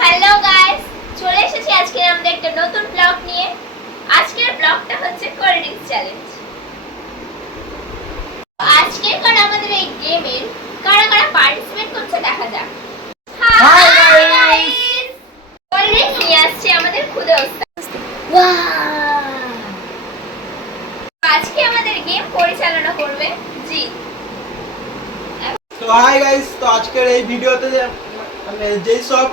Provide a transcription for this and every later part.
Hello guys চলে এসেছি আজকে আমাদের একটা নতুন ব্লগ নিয়ে। আজকের ব্লগটা হচ্ছে কোল্ড ড্রিঙ্কস চ্যালেঞ্জ আজকের কার আমাদের এই গেমের কারা কারা পার্টিসিপেট করছে দেখা যাক। Hi, guys! কোল্ড ড্রিঙ্কস নিয়ে আসছে আমাদের খুদে ওস্তাদ আজকে আমাদের গেম পরিচালনা করবে জি। তো হাই গাইস তো আজকের এই ভিডিওতে যে মানে যেই সব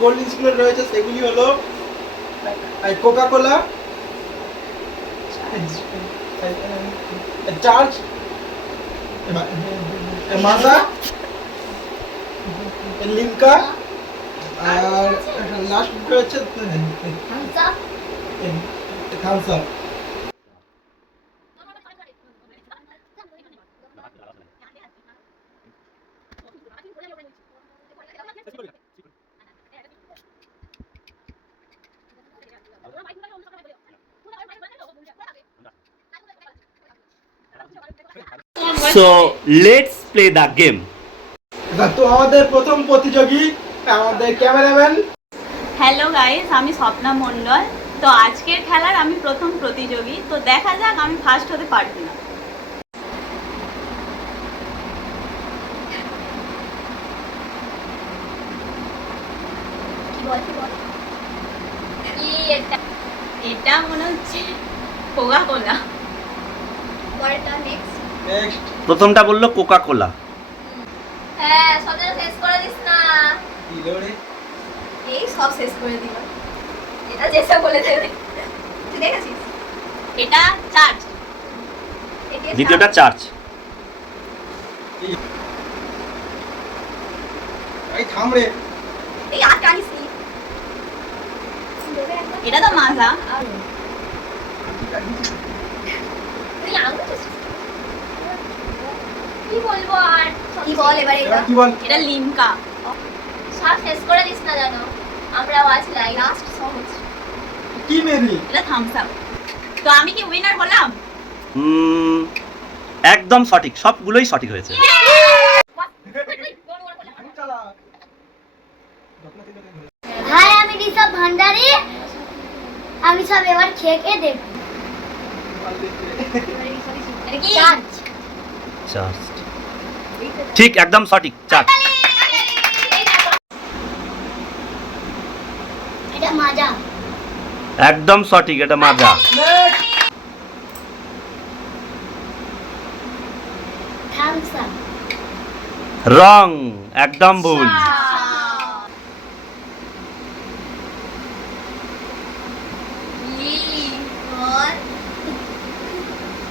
কোল্ড ড্রিঙ্কসগুলো রয়েছে, সেগুলি হলো Coca Cola charge Maaza Limca আর লাস্ট রয়েছে Thums Up So let's play the game. তো আমাদের প্রথম প্রতিযোগী আমাদের ক্যামেরাম্যান। হ্যালো গাইস আমি স্বপ্না মণ্ডল। তো আজকের খেলার আমি প্রথম প্রতিযোগী তো দেখা যাক আমি ফার্স্ট হতে পারব না। এটা মনে হচ্ছে কোকা কোলা পরেরটা নেক্সট প্রথমটা বলল কোকা কোলা হ্যাঁ চার্জ। এটা দ্বিতীয়টা চার্চ এটা তো মাজা। কি বলব আর? কি বল এবারে এবার। কি বল? এটা লিমকা। সব শেষ করে দিস না জানো? আমরা আজ লাই লাস্ট সহজ কি মেরি? এটা থামস আপ তো আমি কি উইনার হলাম? উম, একদম সঠিক। সবগুলোই সঠিক হয়েছে। হাই আমি ঋষভ ভান্ডারী? আমি সব এবার খেয়ে খেয়ে দেখব। এটা চার্জ ঠিক একদম সঠিক মাজা। একদম সঠিক এটা মাজা। রং একদম ভুল।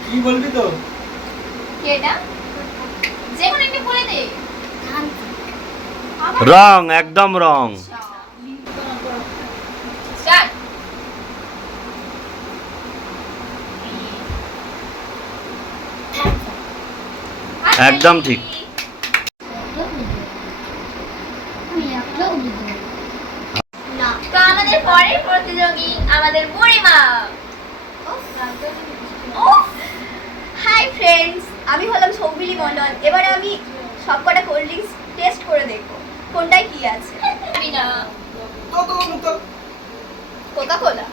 কি বলবি তো? কি এটা যে কোনো একটা বলে দে। রং একদম রং। একদম ঠিক। তো আমাদের পরের প্রতিযোগী আমাদের বুড়িমা। হাই ফ্রেন্ডস আমি হলাম সৌমিলি মণ্ডল। এবারে আমি সবকটা কোল্ড ড্রিঙ্কস টেস্ট করে দেখব। কোনটায় কি আছে? কোকা কোলা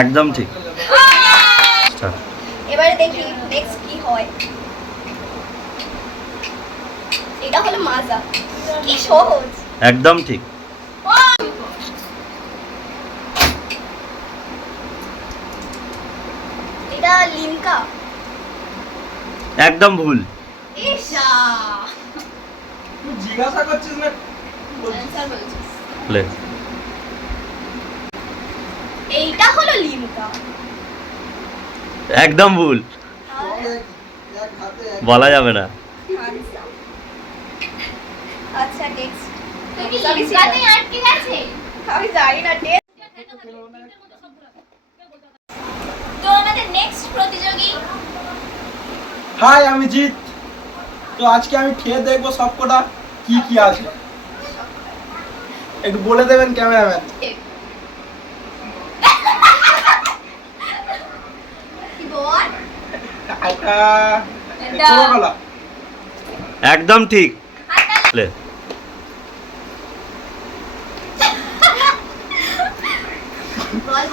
একদম ঠিক। এবারে দেখি নেক্সট কি হয়। এটা হলো মাজা। কি সহজ। একদম ঠিক। এটা লিমকা একদম ভুল ইস তুই জিজ্ঞাসা করছিস না বলছিস অ্যানসার বলছিস। ভুল এইটা হলো লিমকা। একদম ভুল। বলা যাবে না। আচ্ছা। নেক্সট তুই কি লিপস্টিকে আটকে গেছে আমি জানি না তো আমাদের নেক্সট প্রতিযোগী হাই আমি জিৎ। তো আজকে আমি খেয়ে দেখব সবকটা কি কি আছে। একটু বলে দেবেন ক্যামেরাম্যান। আচ্ছা, একদম ঠিক। আইটা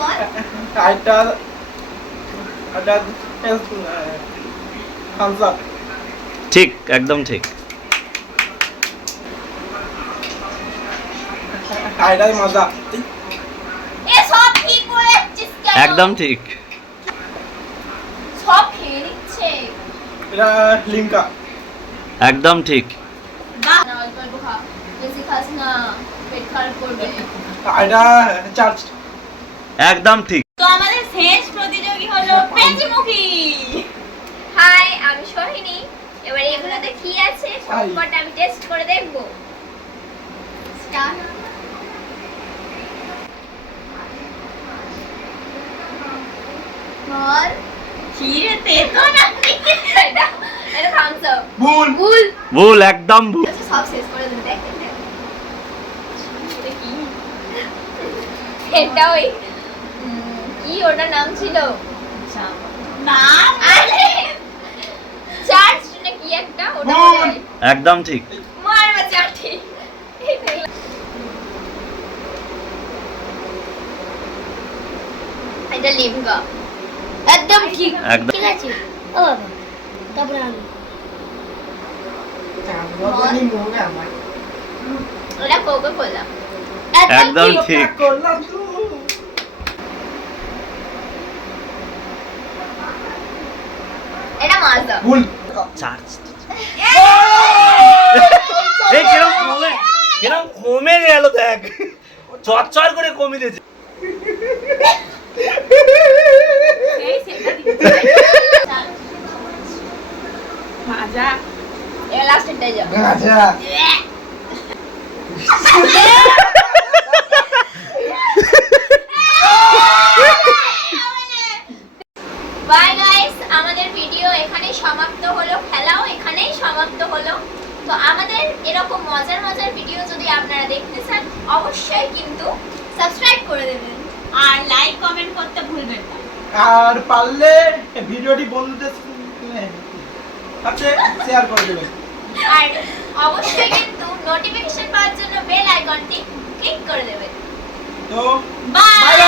আচ্ছা, আইটা আচ্ছা, ঠিক একদম ঠিক। একদম ঠিক। একদম ঠিক। না অল্প অল্প খা বেশি খাস না পেট খারাপ করবে। এটা চার্জ একদম ঠিক। তো আমাদের শেষ প্রতিযোগী হলো পেঁচিমুখী। হাই আমি সোহিনী। এবার এগুলোতে কি আছে? সবকটা আমি টেস্ট করে দেখব। বল। চিড়ে তেতো না? এটা এটা থামস ভুল। ভুল। ভুল একদম ভুল। আচ্ছা সব শেষ করে দেবে দেখ। দেখ, দেখ। এটা কি ওই কি ওটার নাম ছিল? না একটা ওটা। একদম ঠিক। মার এটা একদম ঠিক। একদম। ঠিক আছে। ও বাবা তারপরে আমি। ওটা কোকো কোলা একদম ঠিক। করলাম এটা মাজা ভুল। চার্জ এই কিরম কমে কিরম কমে গেল দেখ চরচর করে কমে দিয়েছে। মাজা লাস্টেরটাই যাও। আচ্ছা বাই গাইস আমাদের ভিডিও এখানেই সমাপ্ত হলো খেলাও এখানেই সমাপ্ত হলো তো আমাদের এরকম মজার মজার ভিডিও যদি আপনারা দেখতে চান অবশ্যই কিন্তু সাবস্ক্রাইব করে দেবেন। আর লাইক কমেন্ট করতে ভুলবেন না। আর পারলে ভিডিওটি বন্ধুদের সাথে শেয়ার করে দেবেন। আর অবশ্যই কিন্তু নোটিফিকেশন পাওয়ার জন্য বেল আইকনটি ক্লিক করে দেবেন। তো বাই